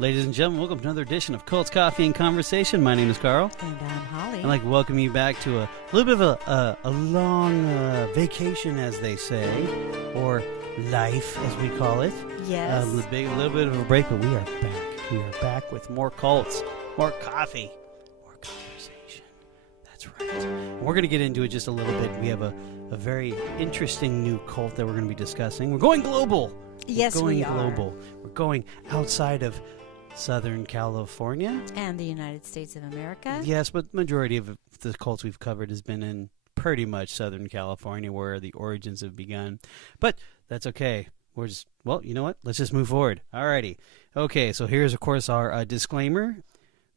Ladies and gentlemen, welcome to another edition of Colts Coffee and Conversation. My name is Carl. And I'm Holly. I'd like to welcome you back to a little bit of a long vacation, as they say, or life, as we call it. Yes. A little bit of a break, but we are back. We are back with more Colts, more coffee, more conversation. That's right. We're going to get into it just a little bit. We have a very interesting new cult that we're going to be discussing. We're going global. Yes, we are. We're going global. We're going outside of Southern California. And the United States of America. Yes, but majority of the cults we've covered has been in pretty much Southern California, where the origins have begun. But that's okay. We're just, well, you know what? Let's just move forward. Alrighty. Okay, so here's, of course, our disclaimer.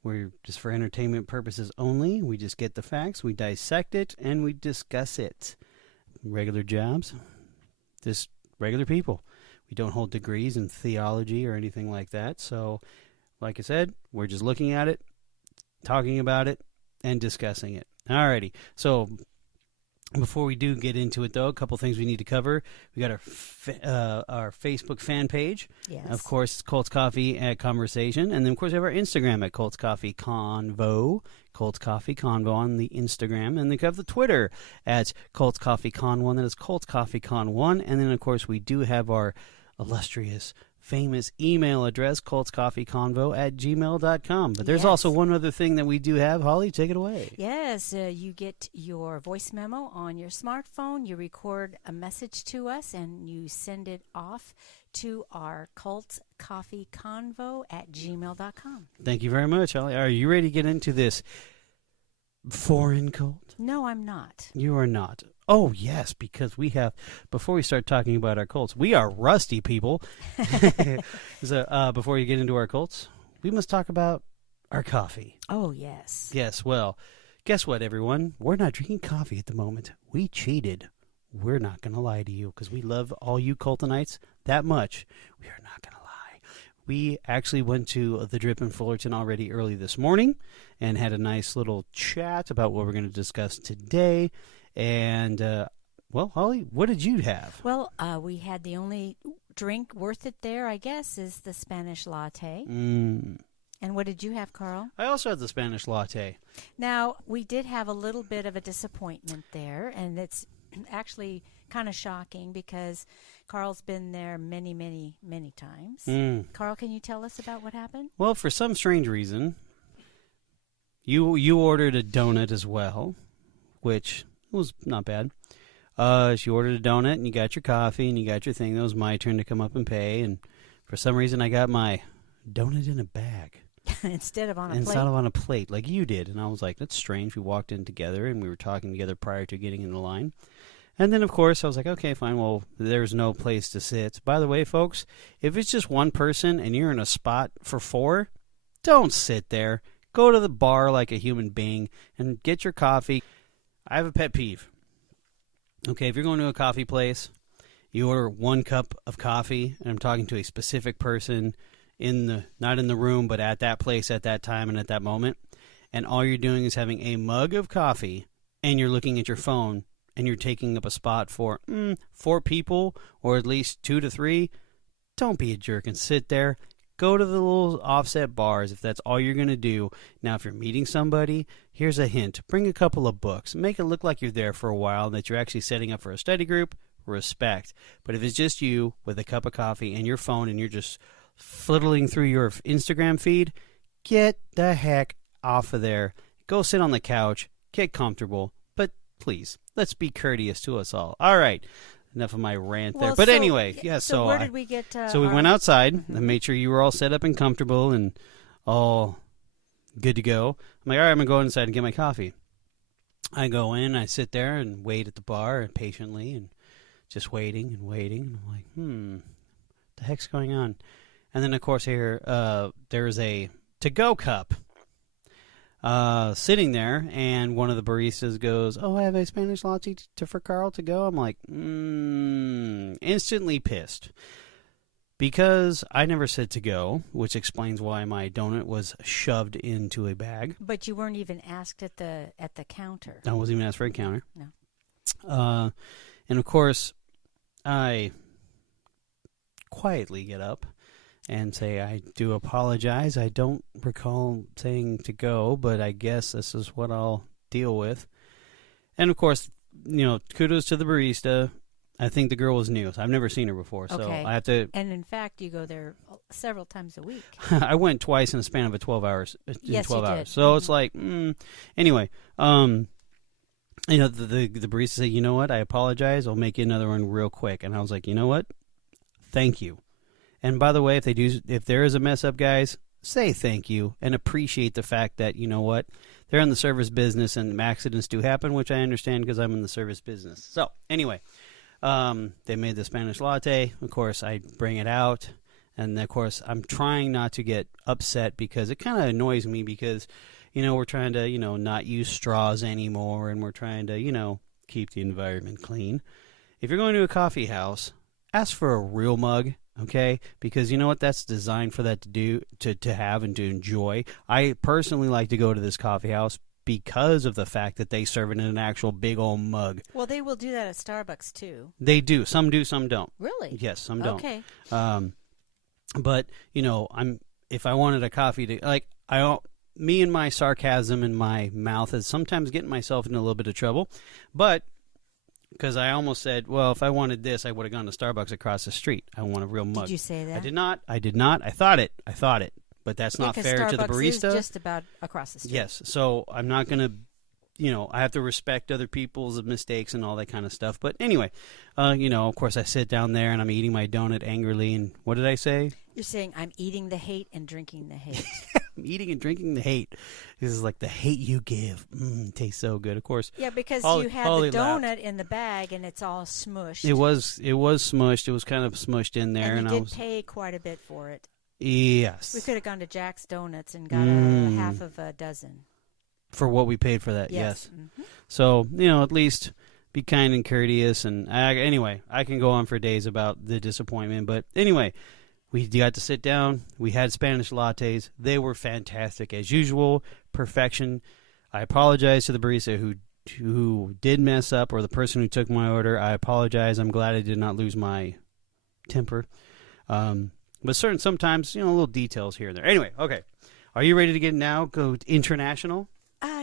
We're just for entertainment purposes only. We just get the facts, we dissect it, and we discuss it. Regular jobs, just regular people. We don't hold degrees in theology or anything like that, so like I said, we're just looking at it, talking about it, and discussing it. Alrighty. So before we do get into it, though, a couple things we need to cover. We got our Facebook fan page. Yes. Of course, it's Colts Coffee at Conversation. And then, of course, we have our Instagram at Colts Coffee Convo. Colts Coffee Convo on the Instagram. And then we have the Twitter at Colts Coffee Con 1. That is Colts Coffee Con 1. And then, of course, we do have our illustrious, famous email address, coltscoffeeconvo@gmail.com. But there's also one other thing that we do have. Holly, take it away. Yes, you get your voice memo on your smartphone. You record a message to us, and you send it off to our coltscoffeeconvo@gmail.com. Thank you very much, Holly. Are you ready to get into this foreign cult? No, I'm not. You are not. Oh, yes, because we have, before we start talking about our cults, we are rusty people. So before you get into our cults, we must talk about our coffee. Oh, yes. Yes, well, guess what, everyone? We're not drinking coffee at the moment. We cheated. We're not going to lie to you because we love all you cultonites that much. We are not going to lie. We actually went to the Drip in Fullerton already early this morning and had a nice little chat about what we're going to discuss today. And, well, Holly, what did you have? Well, we had the only drink worth it there, I guess, is the Spanish latte. And what did you have, Carl? I also had the Spanish latte. Now, we did have a little bit of a disappointment there, and it's actually kind of shocking because Carl's been there many, many, many times. Carl, can you tell us about what happened? Well, for some strange reason, you ordered a donut as well, which was not bad. She ordered a donut, and you got your coffee, and you got your thing. It was my turn to come up and pay, and for some reason I got my donut in a bag. Instead of on a plate, like you did. And I was like, that's strange. We walked in together, and we were talking together prior to getting in the line. And then, of course, I was like, okay, fine, well, there's no place to sit. By the way, folks, if it's just one person and you're in a spot for four, don't sit there. Go to the bar like a human being and get your coffee. I have a pet peeve. Okay, if you're going to a coffee place, you order 1 cup of coffee, and I'm talking to a specific person not in the room, but at that place at that time and at that moment, and all you're doing is having a mug of coffee, and you're looking at your phone, and you're taking up a spot for 4 people, or at least 2 to 3, don't be a jerk and sit there. Go to the little offset bars if that's all you're going to do. Now, if you're meeting somebody, here's a hint. Bring a couple of books. Make it look like you're there for a while and that you're actually setting up for a study group. Respect. But if it's just you with a cup of coffee and your phone and you're just fiddling through your Instagram feed, get the heck off of there. Go sit on the couch. Get comfortable. But please, let's be courteous to us all. All right. Enough of my rant there. But anyway, yeah, so where did we get so we went outside and made sure you were all set up and comfortable and all good to go. I'm like, all right, I'm going to go inside and get my coffee. I go in, I sit there and wait at the bar and patiently and just waiting. And I'm like, what the heck's going on? And then, of course, here there's a to-go cup sitting there, and one of the baristas goes, oh, I have a Spanish latte for Carl to go. I'm like, instantly pissed. Because I never said to go, which explains why my donut was shoved into a bag. But you weren't even asked at the counter. I wasn't even asked for a counter. No. And, of course, I quietly get up and say, I do apologize. I don't recall saying to go, but I guess this is what I'll deal with. And, of course, kudos to the barista. I think the girl was new. So I've never seen her before, so I have to... And, in fact, you go there several times a week. I went twice in a span of 12 hours. Yes, 12 hours. Did. So it's like, anyway, the barista said, you know what, I apologize. I'll make you another one real quick. And I was like, you know what? Thank you. And by the way, if there is a mess up, guys, say thank you and appreciate the fact that, you know what, they're in the service business and accidents do happen, which I understand because I'm in the service business. So anyway, they made the Spanish latte. Of course, I bring it out. And, of course, I'm trying not to get upset because it kind of annoys me because, we're trying to, not use straws anymore and we're trying to, keep the environment clean. If you're going to a coffee house, ask for a real mug, okay? Because you know what? That's designed for that to have and to enjoy. I personally like to go to this coffee house because of the fact that they serve it in an actual big old mug. Well, they will do that at Starbucks, too. They do. Some do, some don't. Really? Yes, some don't. Okay. But, if I wanted a coffee to, me and my sarcasm in my mouth is sometimes getting myself in a little bit of trouble. But, because I almost said, well, if I wanted this, I would have gone to Starbucks across the street. I want a real mug. Did you say that? I did not. I thought it. But that's not fair Starbucks to the barista. Is just about across the street. Yes. So I'm not going to, I have to respect other people's mistakes and all that kind of stuff. But anyway, of course, I sit down there and I'm eating my donut angrily. And what did I say? You're saying I'm eating the hate and drinking the hate. I'm eating and drinking the hate. This is like the hate you give. Tastes so good, of course. Yeah, because you had the donut in the bag and it's all smushed. It was smushed. It was kind of smushed in there. And you did pay quite a bit for it. Yes. We could have gone to Jack's Donuts and got a half of a dozen. For what we paid for that, yes. Mm-hmm. So, at least be kind and courteous. And anyway, I can go on for days about the disappointment. But anyway, we got to sit down. We had Spanish lattes. They were fantastic as usual. Perfection. I apologize to the barista who did mess up, or the person who took my order. I apologize. I'm glad I did not lose my temper. But sometimes, little details here and there. Anyway, okay. Are you ready to go international?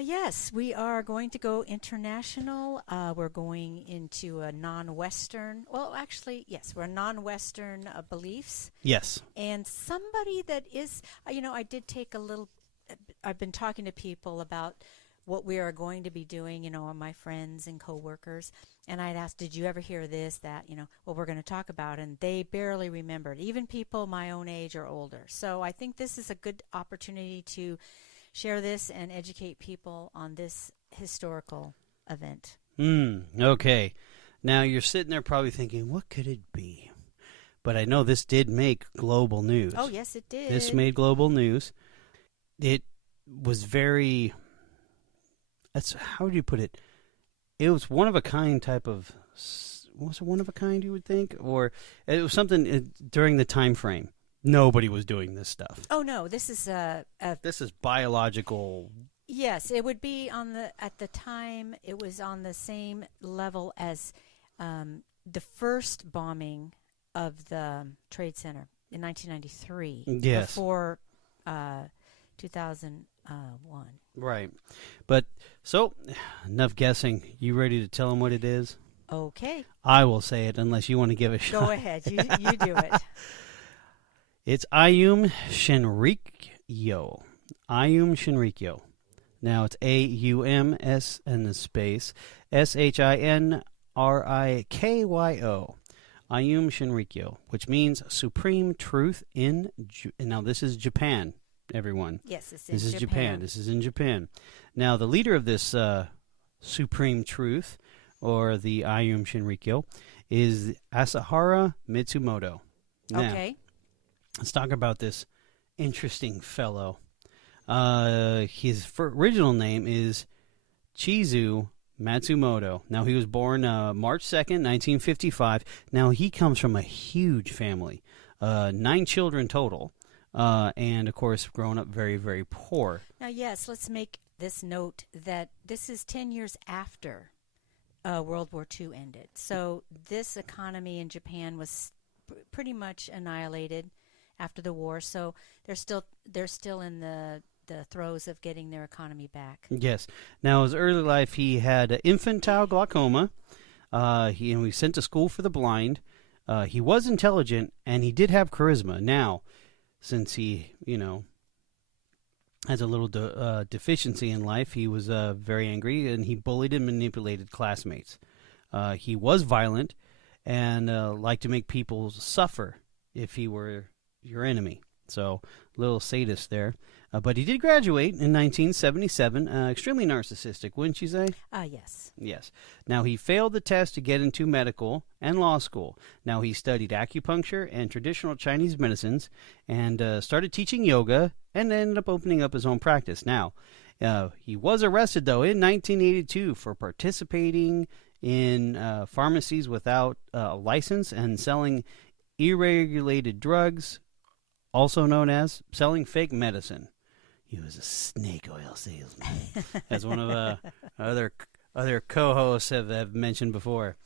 Yes, we are going to go international. We're going into a non-Western. Well, actually, yes, we're non-Western beliefs. Yes. And somebody that is, I did take I've been talking to people about what we are going to be doing, my friends and coworkers. And I'd asked, did you ever hear this, that, what we're going to talk about? And they barely remembered, even people my own age or older. So I think this is a good opportunity to share this and educate people on this historical event. Okay. Now, you're sitting there probably thinking, what could it be? But I know this did make global news. Oh, yes, it did. This made global news. It was very... how would you put it? It was one-of-a-kind type of... Was it one-of-a-kind, you would think? Or it was something during the time frame. Nobody was doing this stuff. Oh, no. This is This is biological... Yes, it would be at the time, it was on the same level as the first bombing of the Trade Center in 1993. Yes. Before 2001. Right. But, so, enough guessing. You ready to tell them what it is? Okay. I will say it unless you want to give a shot. Go ahead. You do it. It's Aum Shinrikyo. Aum Shinrikyo. Now it's A-U-M-S and the space S-H-I-N-R-I-K-Y-O. Aum Shinrikyo, which means supreme truth in... Now this is Japan, everyone. Yes, this is Japan. This is in Japan. Now the leader of this supreme truth, or the Aum Shinrikyo, is Asahara Matsumoto. Now, okay. Let's talk about this interesting fellow. His original name is Chizu Matsumoto. Now, he was born March 2nd, 1955. Now, he comes from a huge family, 9 children total, and, of course, grown up very, very poor. Now, yes, let's make this note that this is 10 years after World War II ended. So this economy in Japan was pretty much annihilated. after the war. So they're still in the throes of getting their economy back. Yes. Now, his early life, he had infantile glaucoma. He was sent to school for the blind. He was intelligent, and he did have charisma. Now, since he, has a little deficiency in life, he was very angry, and he bullied and manipulated classmates. He was violent and liked to make people suffer if he were your enemy. So, little sadist there. But he did graduate in 1977. Extremely narcissistic, wouldn't you say? Yes. Yes. Now, he failed the test to get into medical and law school. Now, he studied acupuncture and traditional Chinese medicines and started teaching yoga and ended up opening up his own practice. Now, he was arrested, though, in 1982 for participating in pharmacies without a license and selling irregulated drugs, also known as selling fake medicine. He was a snake oil salesman, as one of other co-hosts have mentioned before.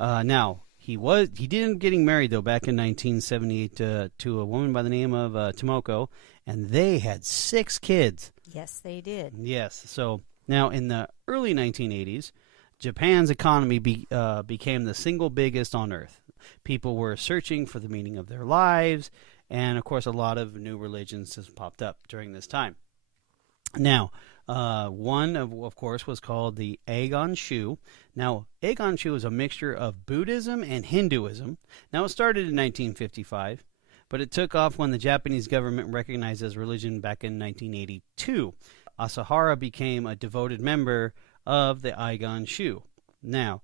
Now, he did end up getting married, though, back in 1978 to a woman by the name of Tomoko, and they had 6 kids. Yes, they did. Yes. So now, in the early 1980s, Japan's economy became the single biggest on Earth. People were searching for the meaning of their lives, and, of course, a lot of new religions has popped up during this time. Now, one, of course, was called the Aum Shu. Now, Aum Shu is a mixture of Buddhism and Hinduism. Now, it started in 1955, but it took off when the Japanese government recognized it as religion back in 1982. Asahara became a devoted member of the Aum Shu. Now,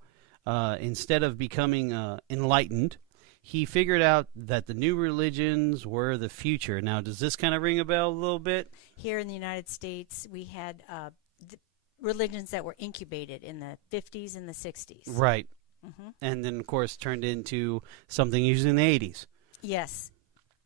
instead of becoming enlightened, he figured out that the new religions were the future. Now, does this kind of ring a bell a little bit? Here in the United States, we had religions that were incubated in the 50s and the 60s. Right. Mm-hmm. And then, of course, turned into something usually in the 80s. Yes.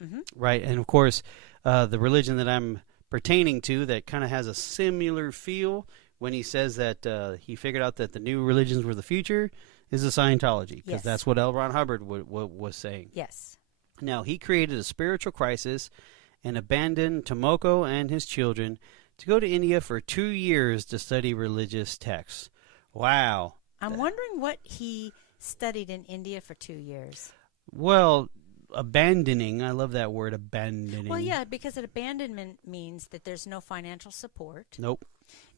Mm-hmm. Right. And, of course, the religion that I'm pertaining to that kind of has a similar feel when he says that he figured out that the new religions were the future is the Scientology, because that's what L. Ron Hubbard was saying. Yes. Now, he created a spiritual crisis and abandoned Tomoko and his children to go to India for 2 years to study religious texts. Wow. I'm wondering what he studied in India for 2 years. Well, abandoning, I love that word, abandoning. Well, yeah, because abandonment means that there's no financial support. Nope.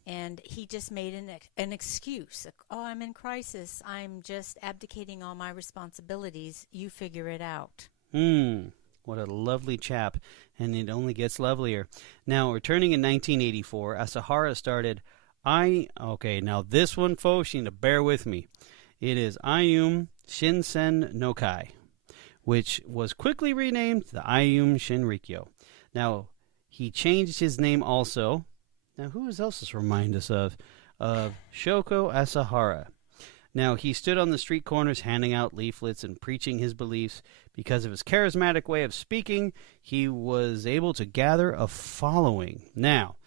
And he just made an excuse. Oh, I'm in crisis. I'm just abdicating all my responsibilities. You figure it out. What a lovely chap. And it only gets lovelier. Now, returning in 1984, Asahara started now this one, folks, you need to bear with me. It is Aum Shinrikyo, which was quickly renamed the Aum Shinrikyo. Now, he changed his name also. Now, who else does remind us of Shoko Asahara? Now, he stood on the street corners handing out leaflets and preaching his beliefs. Because of his charismatic way of speaking, he was able to gather a following. Now,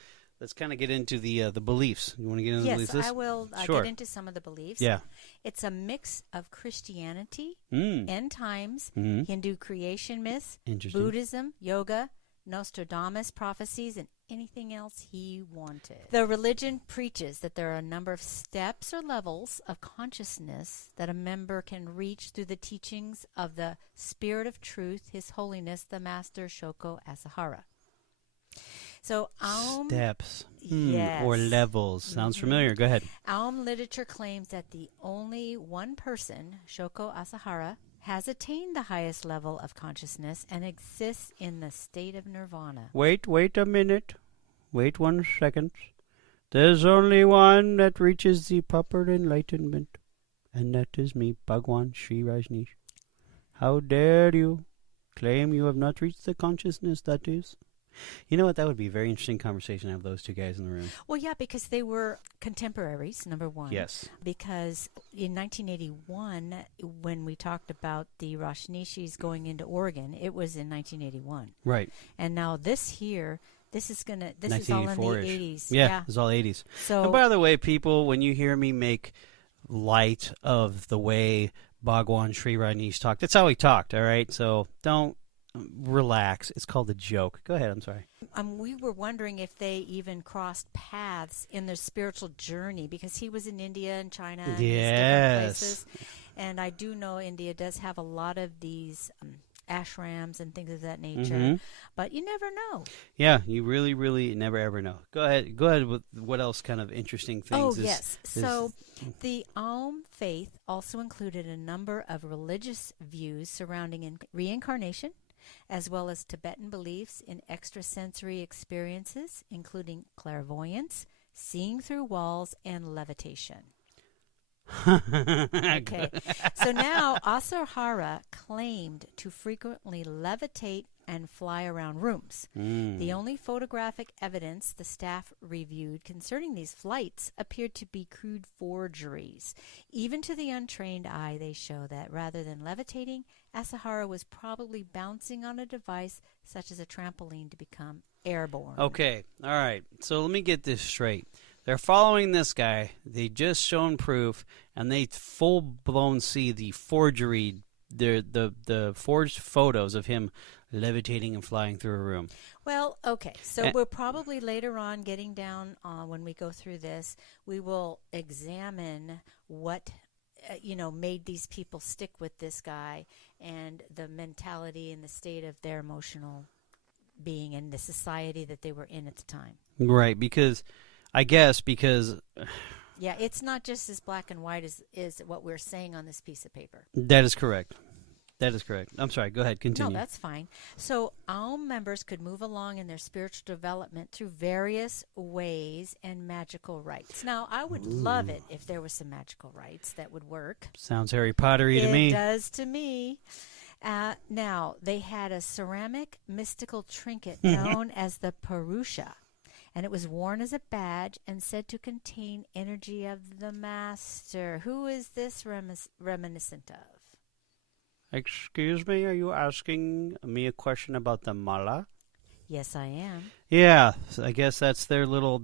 let's kind of get into the beliefs. You want to get into the beliefs? Yes, I will get into some of the beliefs. Yeah. It's a mix of Christianity, end times, Hindu creation myths, Buddhism, yoga, Nostradamus prophecies, and anything else he wanted. The religion preaches that there are a number of steps or levels of consciousness that a member can reach through the teachings of the Spirit of Truth, His Holiness, the Master Shoko Asahara. So Aum... Steps. Yes. Or levels. Sounds familiar. Go ahead. Aum literature claims that the only one person, Shoko Asahara, has attained the highest level of consciousness and exists in the state of nirvana. Wait a minute. Wait 1 second. There's only one that reaches the proper enlightenment, and that is me, Bhagwan Sri Rajneesh. How dare you claim you have not reached the consciousness that is? You know what? That would be a very interesting conversation to have those two guys in the room. Well, yeah, because they were contemporaries, number one. Yes. Because in 1981, when we talked about the Rajneeshis going into Oregon, it was in 1981. Right. And now this is all in the 80s. Yeah, it's all 80s. So, and by the way, people, when you hear me make light of the way Bhagwan Sri Rajneesh talked, that's how he talked, all right? So don't relax. It's called a joke. Go ahead. I'm sorry. We were wondering if they even crossed paths in their spiritual journey, because he was in India and China and these different places. And I do know India does have a lot of these ashrams and things of that nature, but you never know. Yeah, you really, really never ever know. Go ahead with what else kind of interesting things. So the Aum faith also included a number of religious views surrounding reincarnation, as well as Tibetan beliefs in extrasensory experiences, including clairvoyance, seeing through walls, and levitation. Okay, so now Asahara claimed to frequently levitate and fly around rooms. The only photographic evidence the staff reviewed concerning these flights appeared to be crude forgeries. Even to the untrained eye, they show that rather than levitating, Asahara was probably bouncing on a device such as a trampoline to become airborne. Okay, all right. So let me get this straight. They're following this guy. They just shown proof, and they full-blown see the forgery, the forged photos of him levitating and flying through a room. Well, okay. So we're probably later on getting down when we go through this, we will examine what made these people stick with this guy and the mentality and the state of their emotional being and the society that they were in at the time. Right, because yeah, it's not just as black and white as what we're saying on this piece of paper. That is correct. I'm sorry. Go ahead. Continue. No, that's fine. So Aum members could move along in their spiritual development through various ways and magical rites. Now, I would love it if there was some magical rites that would work. Sounds Harry Pottery to me. It does to me. Now, they had a ceramic mystical trinket known as the Purusha, and it was worn as a badge and said to contain energy of the master. Who is this reminiscent of? Excuse me, are you asking me a question about the mala? Yes, I am. Yeah, I guess that's their mala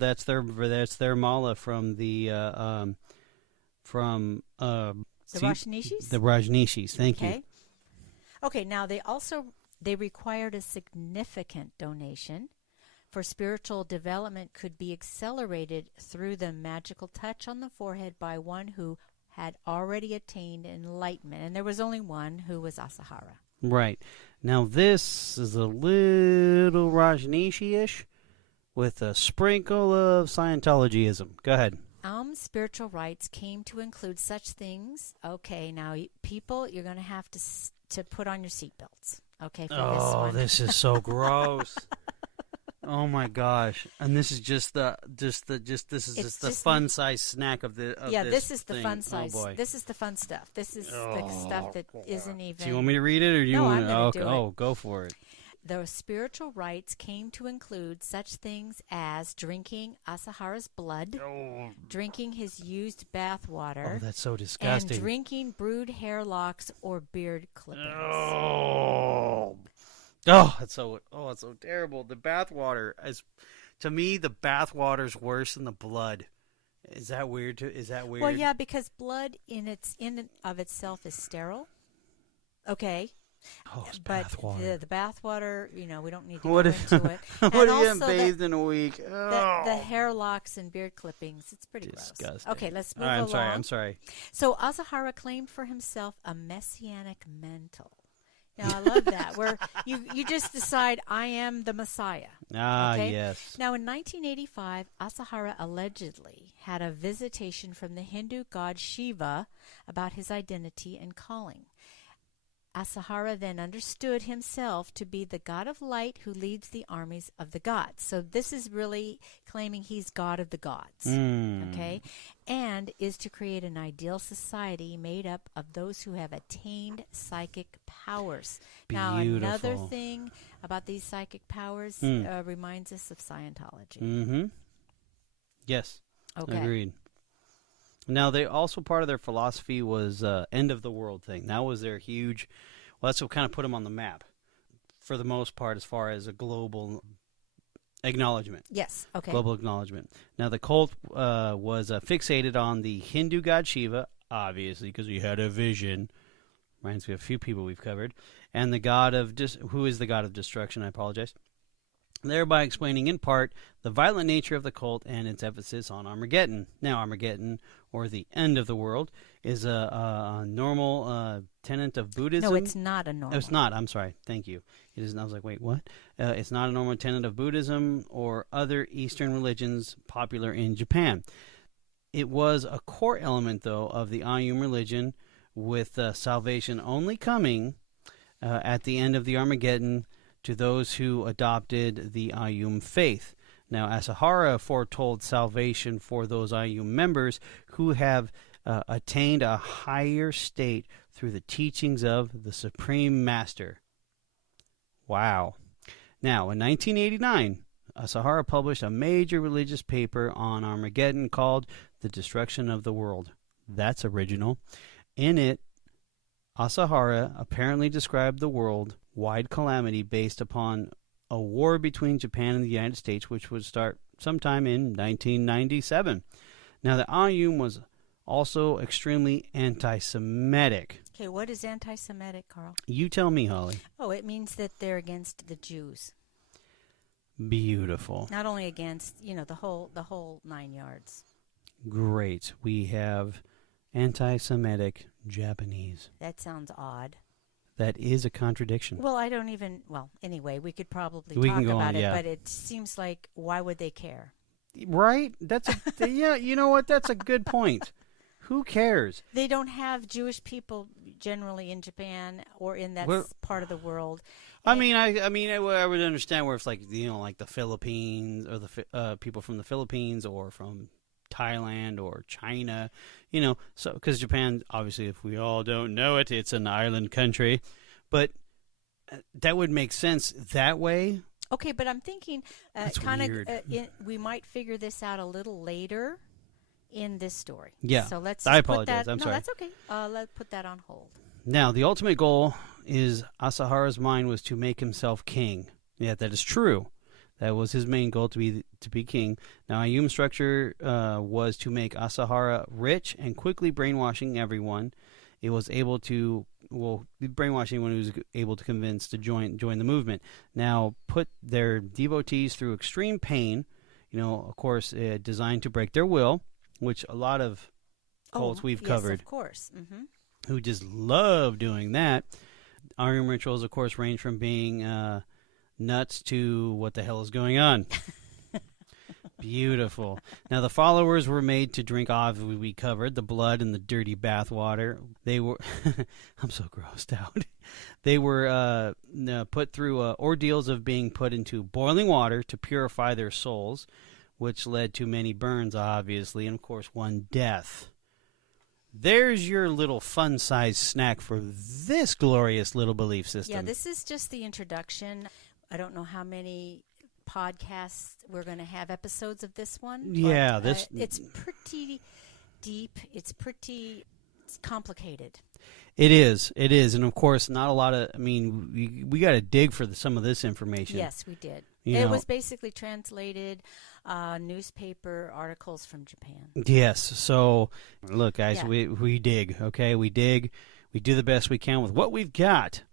from the Rajneeshis? The Rajneeshis, thank you. Okay, now they required a significant donation, for spiritual development could be accelerated through the magical touch on the forehead by one who had already attained enlightenment. And there was only one, who was Asahara. Right. Now this is a little Rajneeshi-ish with a sprinkle of Scientologyism. Go ahead. Aum's spiritual rites came to include such things. Okay, now people, you're going to have to put on your seatbelts. Okay, for this one. Oh, this is so gross. Oh my gosh! And this is just the fun size snack of the this is the thing. fun size. Oh boy. This is the fun stuff. This is the stuff that isn't even. Do you want me to read it, or do you want I'm going to do it. Oh, go for it. The spiritual rites came to include such things as drinking Asahara's blood, drinking his used bath water. Oh, that's so disgusting. And drinking brewed hair locks or beard clippings. It's so terrible. The bathwater to me, the bathwater's worse than the blood. Is that weird? Well, yeah, because blood in and of itself is sterile. Okay. It's but bathwater. The bathwater, we don't need to go into it. What and are you getting bathed in a week? The hair locks and beard clippings, it's pretty disgusting. Gross. Okay, let's move along. I'm sorry. So Asahara claimed for himself a messianic mantle. Now, I love that, where you just decide, I am the Messiah. Okay? Yes. Now, in 1985, Asahara allegedly had a visitation from the Hindu god Shiva about his identity and calling. Asahara then understood himself to be the god of light who leads the armies of the gods. So this is really claiming he's god of the gods, okay? And is to create an ideal society made up of those who have attained psychic powers. Beautiful. Now, another thing about these psychic powers reminds us of Scientology. Mm-hmm. Yes. Okay. Agreed. Now, they also, part of their philosophy was end of the world thing. That was their huge, that's what kind of put them on the map, for the most part, as far as a global acknowledgement. Yes, okay. Global acknowledgement. Now, the cult was fixated on the Hindu god Shiva, obviously, because he had a vision. Reminds me of a few people we've covered. and the god of who is the god of destruction. I apologize. Thereby explaining in part the violent nature of the cult and its emphasis on Armageddon. Now, Armageddon, or the end of the world, is a normal tenet of Buddhism. No, it's not a normal. Oh, it's not. I'm sorry. Thank you. It is. I was like, wait, what? It's not a normal tenet of Buddhism or other Eastern religions popular in Japan. It was a core element, though, of the Aum religion, with salvation only coming at the end of the Armageddon to those who adopted the Aum faith. Now, Asahara foretold salvation for those Aum members who have attained a higher state through the teachings of the Supreme Master. Wow. Now, in 1989, Asahara published a major religious paper on Armageddon called The Destruction of the World. That's original. In it, Asahara apparently described the worldwide calamity based upon a war between Japan and the United States, which would start sometime in 1997. Now, the Aum was also extremely anti-Semitic. Okay, what is anti-Semitic, Carl? You tell me, Holly. Oh, it means that they're against the Jews. Beautiful. Not only against, the whole 9 yards. Great. We have anti-Semitic Japanese. That sounds odd. That is a contradiction. Well, I don't even... Well, anyway, we could probably We talk can go about on, it, yeah. but it seems like, why would they care? Right? That's yeah, you know what? That's a good point. Who cares? They don't have Jewish people generally in Japan or in that part of the world. I mean, I would understand where it's like, like the Philippines or the people from the Philippines or from Thailand or China, so because Japan, obviously, if we all don't know it, it's an island country, but that would make sense that way. Okay, but I'm thinking weird. We might figure this out a little later in this story. Yeah. So let's. I apologize. Put that, I'm sorry. No, that's okay. Let's put that on hold. Now, the ultimate goal is Asahara's mind was to make himself king. Yeah, that is true. That was his main goal, to be king. Now, Aum structure was to make Asahara rich and quickly brainwashing everyone. It was able to brainwashing when he was able to convince to join the movement. Now, put their devotees through extreme pain. Of course, designed to break their will, which a lot of cults we've covered. Yes, of course. Mm-hmm. Who just love doing that. Aum rituals, of course, range from being nuts to what the hell is going on. Beautiful. Now, the followers were made to drink, obviously, we covered, the blood and the dirty bathwater. They were, I'm so grossed out. They were put through ordeals of being put into boiling water to purify their souls, which led to many burns, obviously, and, of course, one death. There's your little fun-sized snack for this glorious little belief system. Yeah, this is just the introduction. I don't know how many podcasts we're going to have episodes of this one. Yeah, but, it's pretty deep. It's complicated. It is, and of course, not a lot of. I mean, we got to dig for some of this information. Yes, we did. It was basically translated newspaper articles from Japan. Yes. So, look, guys, we dig. Okay, we dig. We do the best we can with what we've got.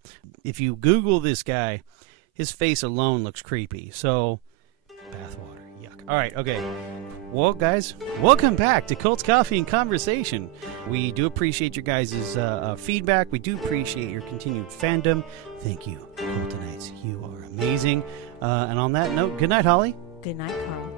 If you Google this guy, his face alone looks creepy. So, bathwater, yuck. All right, okay. Well, guys, welcome back to Cults, Coffee, and Conversation. We do appreciate your guys' feedback. We do appreciate your continued fandom. Thank you, Cultonites. You are amazing. And on that note, good night, Holly. Good night, Carl.